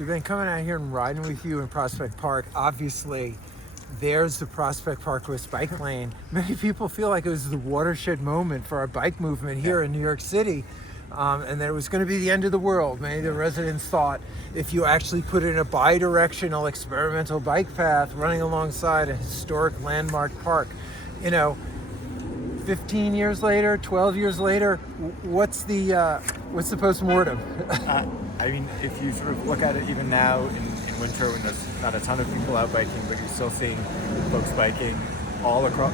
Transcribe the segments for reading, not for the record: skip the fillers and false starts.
So we've been coming out here and riding with you in Prospect Park. Obviously, there's the Prospect Park West bike lane. Many people feel like it was the watershed moment for our bike movement here in New York City, and that it was going to be the end of the world. Many of the residents thought if you actually put in a bi-directional experimental bike path running alongside a historic landmark park, 15 years later, 12 years later, what's the post-mortem? I mean, if you sort of look at it even now in winter when there's not a ton of people out biking, but you're still seeing folks biking all across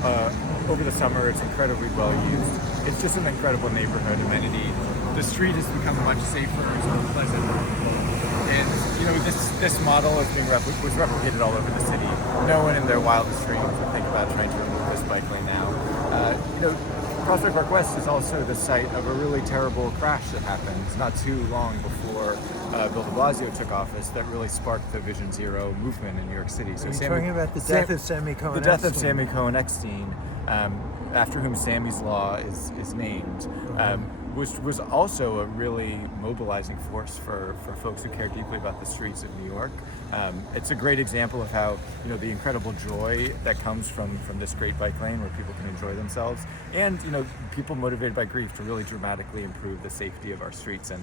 over the summer. It's incredibly well used. It's just an incredible neighborhood amenity. The street has become much safer, it's more pleasant. And this model is was replicated all over the city. No one in their wildest dreams would think about trying to remove this bike lane now. Prospect Park West is also the site of a really terrible crash that happened not too long before Bill de Blasio took office that really sparked the Vision Zero movement in New York City. So you're talking about the death of Sammy Cohen-Eckstein. The death of Sammy Cohen-Eckstein, after whom Sammy's Law is named, was also a really mobilizing force for folks who care deeply about the streets of New York. It's a great example of how the incredible joy that comes from this great bike lane where people can enjoy themselves, and people motivated by grief to really dramatically improve the safety of our streets. And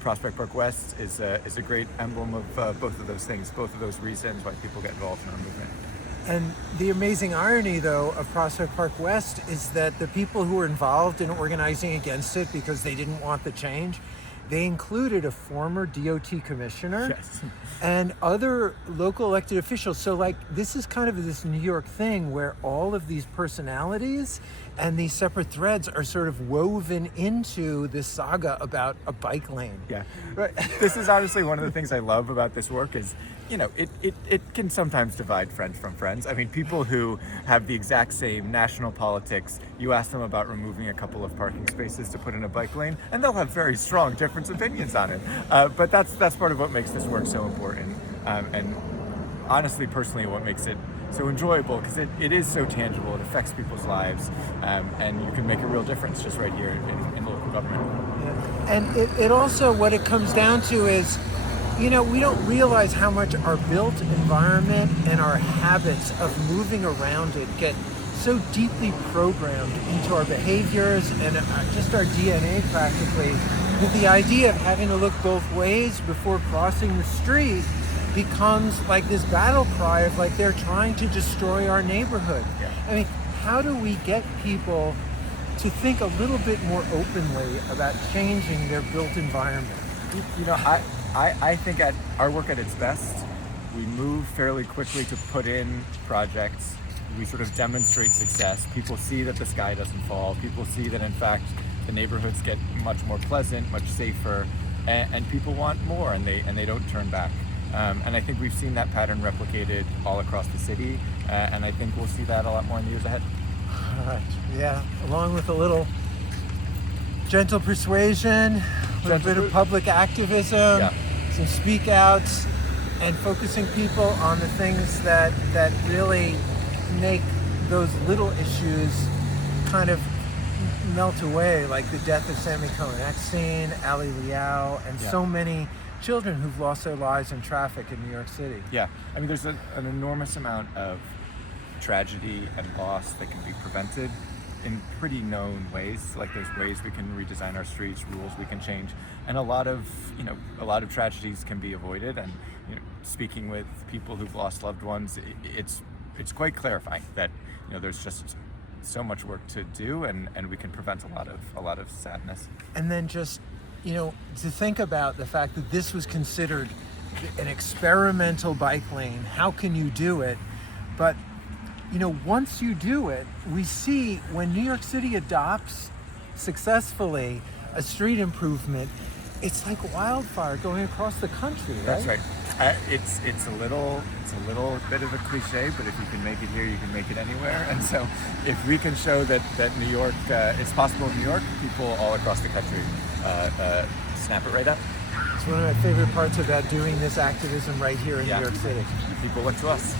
Prospect Park West is a great emblem of both of those things, both of those reasons why people get involved in our movement. And the amazing irony, though, of Prospect Park West is that the people who were involved in organizing against it because they didn't want the change, they included a former DOT commissioner and other local elected officials. So this is kind of this New York thing where all of these personalities and these separate threads are sort of woven into this saga about a bike lane. Yeah, right. This is honestly one of the things I love about this work is, it can sometimes divide friends from friends. I mean, people who have the exact same national politics, you ask them about removing a couple of parking spaces to put in a bike lane, and they'll have very strong different opinions on it. But that's part of what makes this work so important. And honestly, personally, what makes it so enjoyable, because it is so tangible, it affects people's lives, and you can make a real difference just right here in local government. Yeah. And it also, what it comes down to is, we don't realize how much our built environment and our habits of moving around it get so deeply programmed into our behaviors and just our DNA practically, that the idea of having to look both ways before crossing the street becomes like this battle cry of they're trying to destroy our neighborhood. Yeah. I mean, how do we get people to think a little bit more openly about changing their built environment? I think at our work at its best, we move fairly quickly to put in projects. We sort of demonstrate success. People see that the sky doesn't fall. People see that, in fact, the neighborhoods get much more pleasant, much safer, and people want more, and they don't turn back. And I think we've seen that pattern replicated all across the city, and I think we'll see that a lot more in the years ahead. All right. Yeah, along with a little gentle persuasion, a little bit of public activism, some speak outs, and focusing people on the things that really make those little issues kind of melt away, like the death of Sammy Cohen-Eckstein, Ali Liao, and so many children who've lost their lives in traffic in New York City. Yeah, I mean, there's an enormous amount of tragedy and loss that can be prevented in pretty known ways. Like there's ways we can redesign our streets, rules we can change, and a lot of tragedies can be avoided. And speaking with people who've lost loved ones, it's quite clarifying that there's just so much work to do, and we can prevent a lot of sadness. And then just to think about the fact that this was considered an experimental bike lane. How can you do it? But once you do it, we see when New York City adopts successfully a street improvement, it's like wildfire going across the country, right? That's right. It's a little bit of a cliche, but if you can make it here, you can make it anywhere. And so if we can show that New York, it's possible in New York, people all across the country snap it right up. It's one of my favorite parts about doing this activism right here in New York City. People look to us.